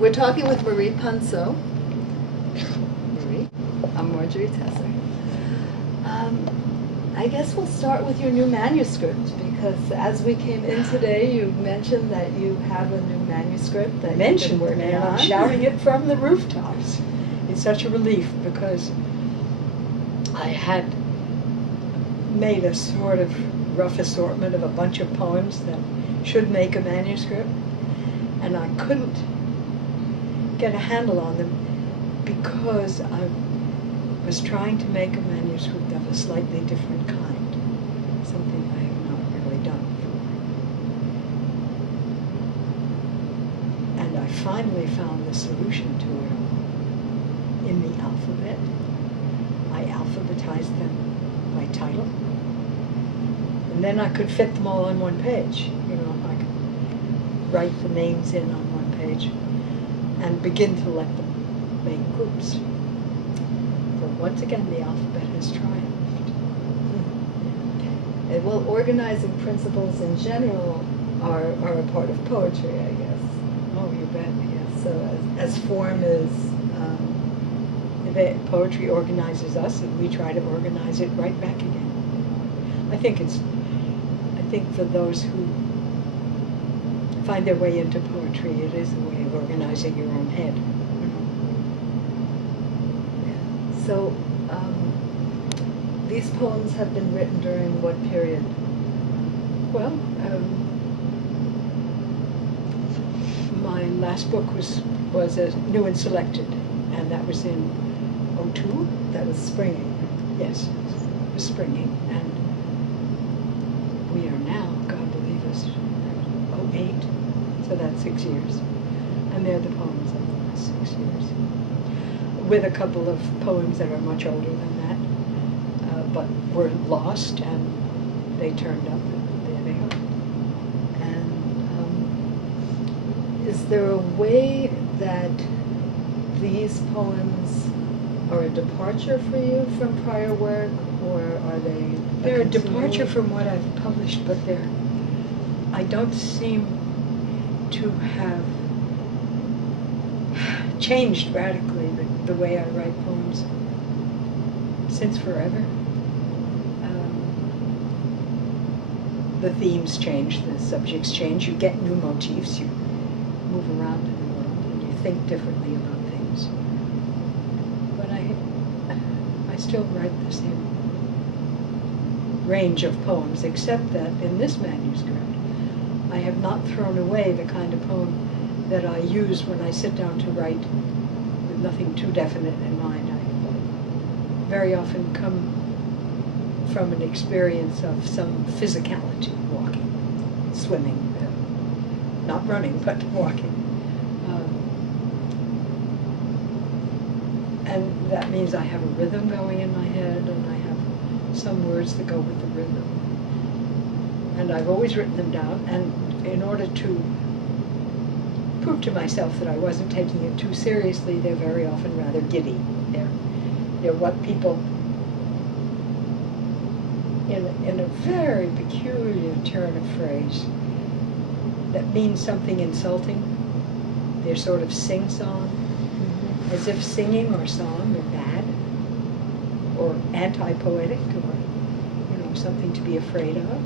We're talking with Marie Ponsot. Marie, I'm Marjorie Tesser. I guess we'll start with your new manuscript, because as we came in today, you mentioned that you have a new manuscript that you've been working on. I'm shouting it from the rooftops. It's such a relief, because I had made a sort of rough assortment of a bunch of poems that should make a manuscript, and I couldn't get a handle on them because I was trying to make a manuscript of a slightly different kind, something I have not really done before. And I finally found the solution to it all in the alphabet. I alphabetized them by title, and then I could fit them all on one page. You know, I could write the names in on one page and begin to let them make groups. But once again, the alphabet has triumphed. Well, organizing principles in general are a part of poetry, I guess. Oh, you bet, yes. So as form is... poetry organizes us, and we try to organize it right back again. I think for those who find their way into poetry, it is a way of organizing your own head. So, these poems have been written during what period? Well, my last book was a New and Selected, and that was in 02. That was springing. Yes, it was springing, and we are now, God believe us, at 08, so that's 6 years. And they're the poems of the last 6 years, with a couple of poems that are much older than that, but were lost, and they turned up, and there they are. And is there a way that these poems are a departure for you from prior work, or are they... They're a departure from what I've published, but I don't seem to have changed radically the way I write poems since forever. The themes change, the subjects change, you get new motifs, you move around in the world, and you think differently about things. But I still write the same range of poems, except that in this manuscript, I have not thrown away the kind of poem that I use when I sit down to write with nothing too definite in mind. I very often come from an experience of some physicality, walking, swimming, not running, but walking. And that means I have a rhythm going in my head, and I have some words that go with the rhythm. And I've always written them down, and in order to prove to myself that I wasn't taking it too seriously, they're very often rather giddy. They're what people, in a very peculiar turn of phrase that means something insulting, they're sort of sing-song, as if singing or song are bad, or anti-poetic, or something to be afraid of.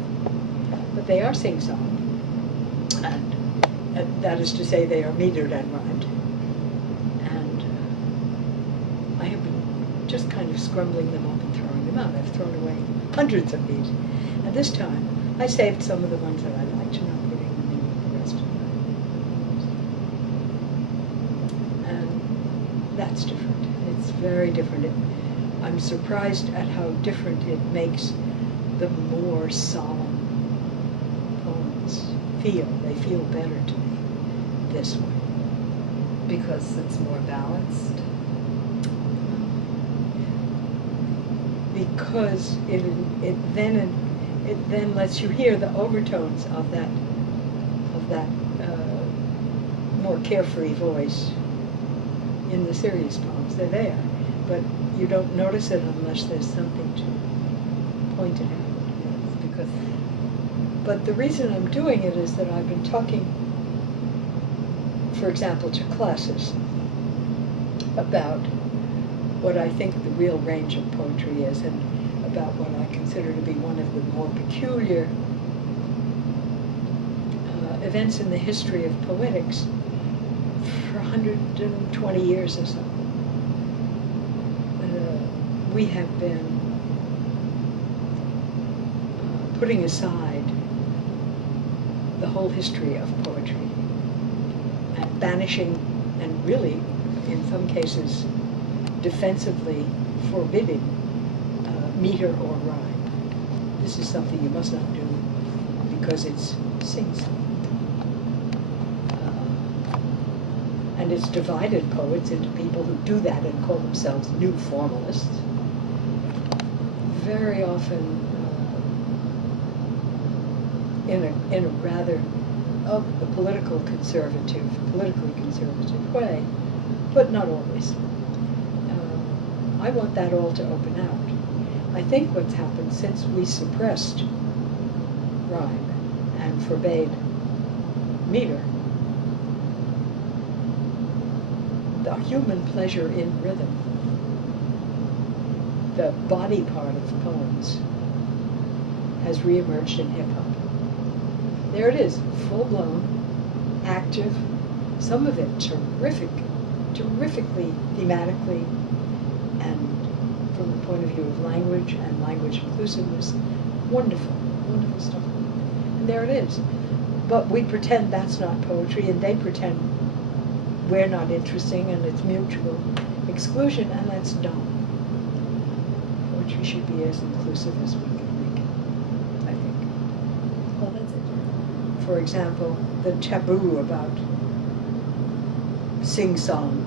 But they are sing-song, and that is to say, they are metered and rhymed. And I have been just kind of scrumbling them up and throwing them out. I've thrown away hundreds of these, and this time I saved some of the ones that I liked, not putting them in the rest of them. And that's different. It's very different. I'm surprised at how different it makes the more solemn poems feel. They feel better to me this way. Because it's more balanced? Because it then lets you hear the overtones of that more carefree voice in the serious poems. They're there, but you don't notice it unless there's something to point it out. But the reason I'm doing it is that I've been talking for example, to classes about what I think the real range of poetry is, and about what I consider to be one of the more peculiar events in the history of poetics for 120 years or so. We have been putting aside the whole history of poetry and banishing, and really, in some cases, defensively forbidding meter or rhyme. This is something you must not do because it's sing-song. And it's divided poets into people who do that and call themselves new formalists. Very often in a rather politically conservative way, but not always. I want that all to open out. I think what's happened since we suppressed rhyme and forbade meter, the human pleasure in rhythm, the body part of poems, has reemerged in hip-hop. There it is, full-blown, active, some of it terrifically thematically, and from the point of view of language and language inclusiveness, wonderful, wonderful stuff. And there it is. But we pretend that's not poetry, and they pretend we're not interesting, and it's mutual exclusion, and that's dumb. Poetry should be as inclusive as we can make it, I think. Well, that's it. For example, the taboo about sing-song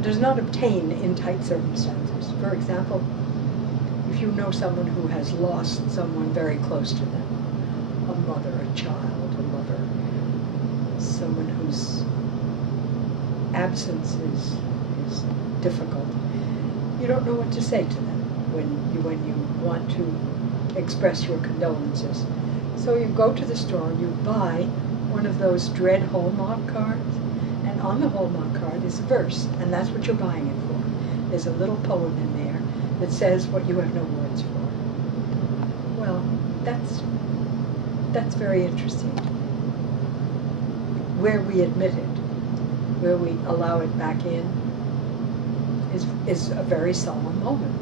does not obtain in tight circumstances. For example, if you know someone who has lost someone very close to them, a mother, a child, a lover, someone whose absence is difficult, you don't know what to say to them when you want to express your condolences. So you go to the store and you buy one of those dread Hallmark cards, and on the Hallmark card is a verse, and that's what you're buying it for. There's a little poem in there that says what you have no words for. Well, that's very interesting. Where we admit it, where we allow it back in, is a very solemn moment,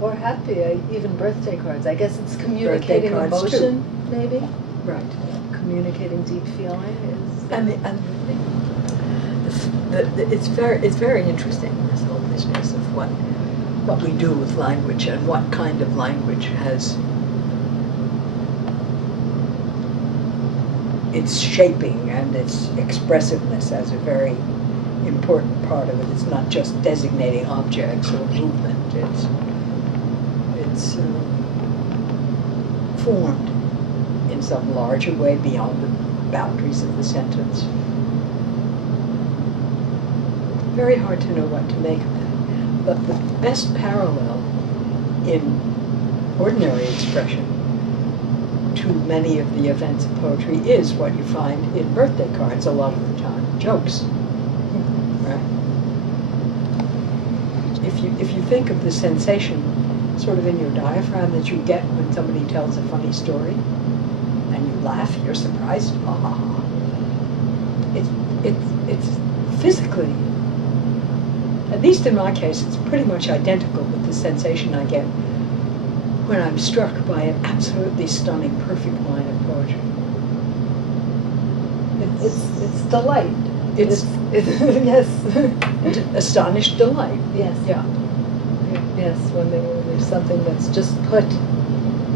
Or happy, even birthday cards. I guess it's communicating cards, emotion, maybe? right. Communicating deep feeling is... It's very interesting, this whole business of what we do with language and what kind of language has its shaping and its expressiveness as a very important part of it. It's not just designating objects or movement. It's formed in some larger way beyond the boundaries of the sentence. Very hard to know what to make of that. But the best parallel in ordinary expression to many of the events of poetry is what you find in birthday cards a lot of the time, jokes. Right? If you think of the sensation sort of in your diaphragm that you get when somebody tells a funny story, and you laugh, you're surprised, ha ha ha. It's physically, at least in my case, it's pretty much identical with the sensation I get when I'm struck by an absolutely stunning, perfect line of poetry. It's delight. It's yes. Astonished delight. Yes. Yeah. Yes, when there's something that's just put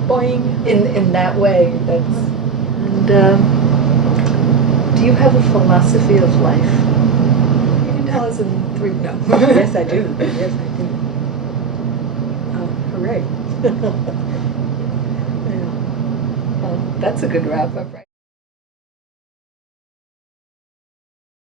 Boing. in that way. That's. And do you have a philosophy of life? You can tell us in 3. No. Yes, I do. Yes, I do. Hooray. Yeah. Well, that's a good wrap up, right?